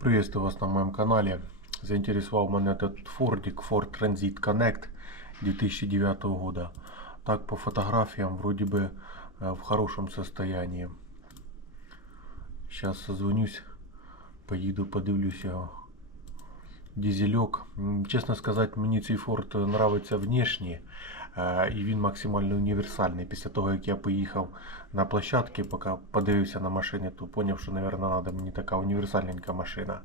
Приветствую вас на моем канале. Заинтересовал меня этот Фордик Ford Transit Connect 2009 года. Так по фотографиям вроде бы э, в хорошем состоянии. Сейчас созвонюсь, поеду подивлюсь його. Дизельок. М, Чесно сказати, мені цей Ford нравиться внешне. е, І він максимально універсальний. Після того, як я поїхав на площадки, поки подивився на машини, то зрозумів, що, мабуть, треба мені така універсальненька машина.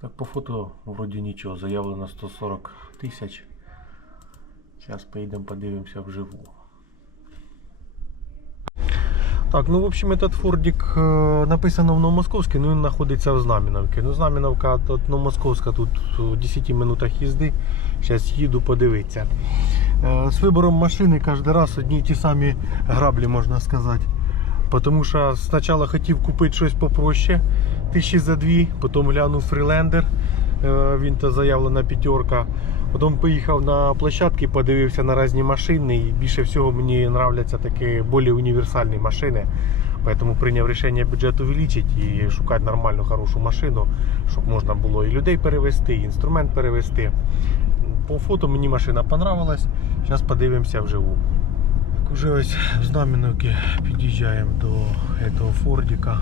Так, по фото вроді нічого, заявлено 140 тисяч. Зараз поїдемо подивимося вживу. Так, ну в общем этот фордик е, написано в Новомосковській, ну він знаходиться в Знам'яновці. Ну Знам'яновка от Новомосковська тут в 10 минутах їзди. Зараз їду подивитися. Е, З вибором машини кожен раз одні й ті самі граблі, можна сказати. Тому що спочатку хотів купити щось попроще, тисячі за дві, потім глянув фрілендер, е, він то заявлена п'ятерка. Потім поїхав на площадки, подивився на різні машини. І більше всього мені нравляться такі більш універсальні машини. Поэтому прийняв рішення бюджет увеличити і шукати нормальну хорошу машину, щоб можна було і людей перевезти, і інструмент перевезти. По фото мені машина понравилась. Зараз подивимося вживу. Так, Уже ось в Знам'яновці під'їжджаємо до цього Фордика.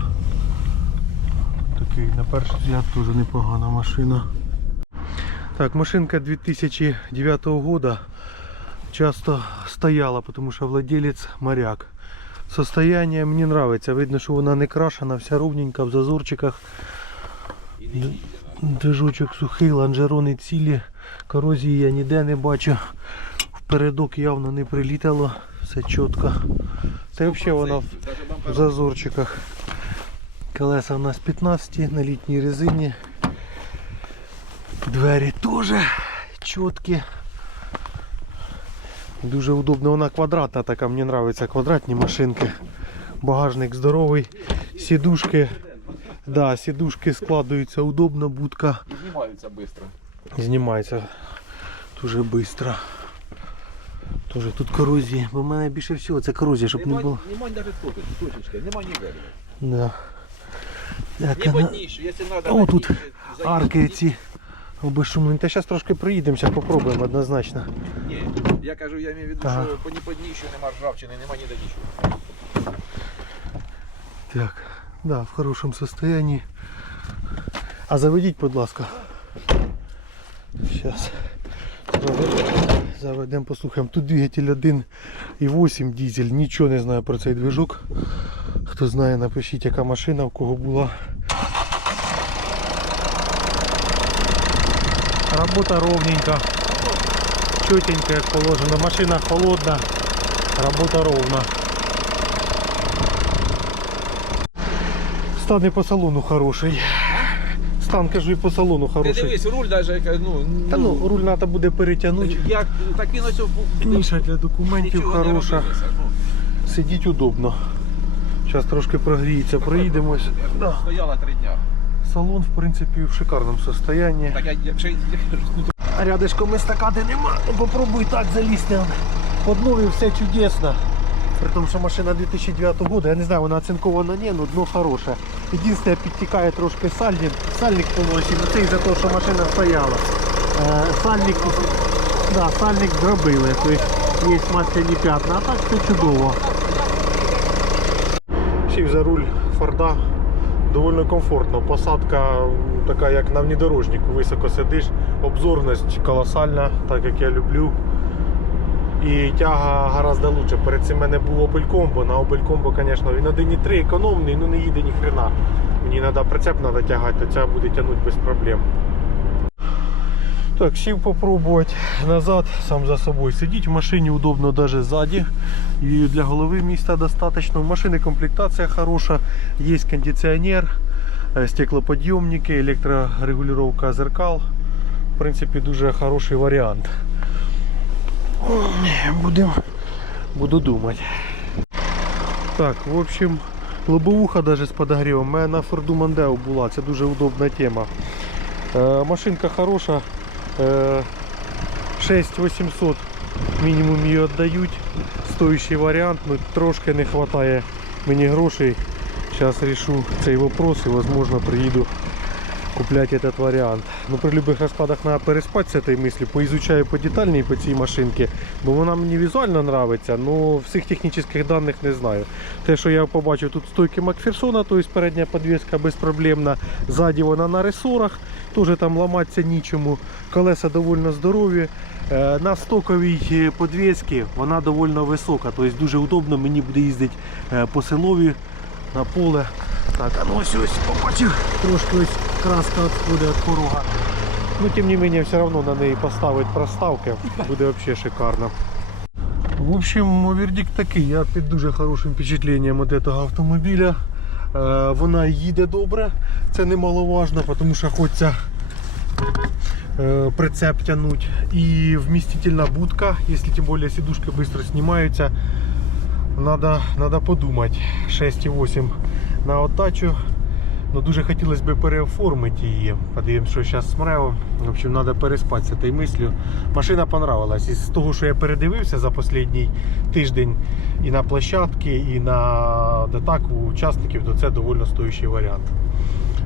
Такий на перший взгляд теж непогана машина. Так, машинка 2009 года часто стояла, потому что владелец моряк. Состояние мне нравится. Видно, що вона не крашена, вся ровненька в зазорчиках. Движочок сухий, лонжерони цілі, корозії я ніде не бачу. Впередок явно не прилітало, все чітко. Це взагалі вона в зазорчиках. Колеса у нас 15 на літній резині. Двері теж чіткі. Дуже удобно, вона квадратна така, мені подобаються квадратні машинки. Багажник здоровий, сідушки. Да, сідушки складаються удобно, будка знімаються швидко. Знімається дуже швидко. Тоже тут корозія, бо в мене більше всього це корозія, щоб не було. Нема навіть точечки, нема ніде. Да. Так, вона-. О, тут арки ці обезшумлені. Та зараз трошки проїдемося, попробуємо однозначно. Ні, я кажу, я маю в виду, Ага. що по ні подніщу нема ржавчини, нема ніде нічого. Так, да, в хорошем состоянии. А заведіть, будь ласка. Сейчас. Заведемо, послухаємо. Тут двигатель 1,8 дизель. Нічого не знаю про цей движок. Хто знає, напишіть, яка машина, в кого була. Робота ровненька. Чотенька, як положено. Машина холодна. Робота ровна. Стан по салону хороший. Стан, кажу, і по салону Ти хороший. дивись, руль навіть, ну, Та ну, руль треба буде перетягнути. як, так він ось Ніша для документів нічого не хороша. робилося. Ну, Сидіть удобно. Зараз трошки прогріється, проїдемось. Да. Стояла три дня. Салон, в принципі, в шикарному состоянні. Так я якщо ну, А рядышком естакади нема. Ну, Попробуй так залізти. Под нові все чудесно. При тому, що машина 2009 року, я не знаю, вона оцинкована ні, але дно хороше. Єдине, підтікає трошки сальник, сальник полосів, ну це із-за того, що машина стояла. Е, сальник, да, сальник зробили, тобто є масляні п'ятна, а так все чудово. Сів за руль Форда доволі комфортно. Посадка така, як на внедорожнику, високо сидиш, обзорність колосальна, так як я люблю. І тяга гораздо лучше. Перед цим мене був Opel Combo. На Opel Combo, звісно, він 1.3 економний, ну не їде ні хрена. Мені треба прицеп надо тягати, то ця буде тягнути без проблем. Так, сів попробувати назад, сам за собою сидіть. В машині удобно навіть ззаді. І для голови місця достатньо. У машини комплектація хороша, є кондиціонер, е, стеклоподйомники, електрорегулювання зеркал. В принципі, дуже хороший варіант. Будем, буду думати. Так, в общем, лобовуха даже з подогрівом. У мене на Форду Мандео була, це дуже удобна тема. Е, машинка хороша. Е, 6800 мінімум її віддають. Стоящий варіант, ну трошки не вистачає мені грошей. Зараз рішу цей вопрос і можливо приїду куплять этот вариант. Ну, при любых раскладах надо переспать з цієї мислі, поізучаю подетальніше по цій машинці, бо вона мені візуально нравиться, але всіх технічних даних не знаю. Те, що я побачив, тут стойки Макферсона, тобто передня підвіска безпроблемна, ззаді вона на ресорах, теж там ламатися нічому, колеса доволі здорові. Е, На стоковій е, вона доволі висока, тобто дуже удобно мені буде їздити е, по селові на поле. Так, а ну ось ось побачив, трошки ось краска відходить від порога. Ну, тим не менее, все равно на неї поставити проставки, буде взагалі шикарно. В общем, вердикт такий. Я під дуже хорошим впечатленням від цього автомобіля. Е, Вона їде добре, це немаловажно, тому що хочеться е, прицеп тянуть. І вмістительна будка, якщо тим більше сидушки швидко знімаються. Надо подумати. 6,8 на отдачу. Ну, дуже хотілося б переоформити її. Подивимось, що зараз з МРЕО. В общем, треба переспати з цією мислю. Машина понравилась. Із того, що я передивився за останній тиждень і на площадки, і на да так, у учасників, то це доволі стоящий варіант.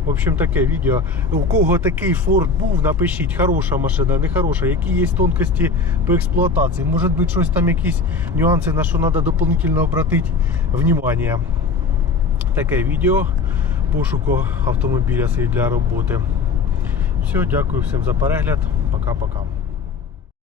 В общем, таке відео. У кого такий Ford був, напишіть, хороша машина, не хороша, які є тонкості по експлуатації. Може бути щось там, якісь нюанси, на що треба дополнительно обратити внимание. Таке відео пошуку автомобіля свій для роботи. Все, дякую всім за перегляд. Пока-пока.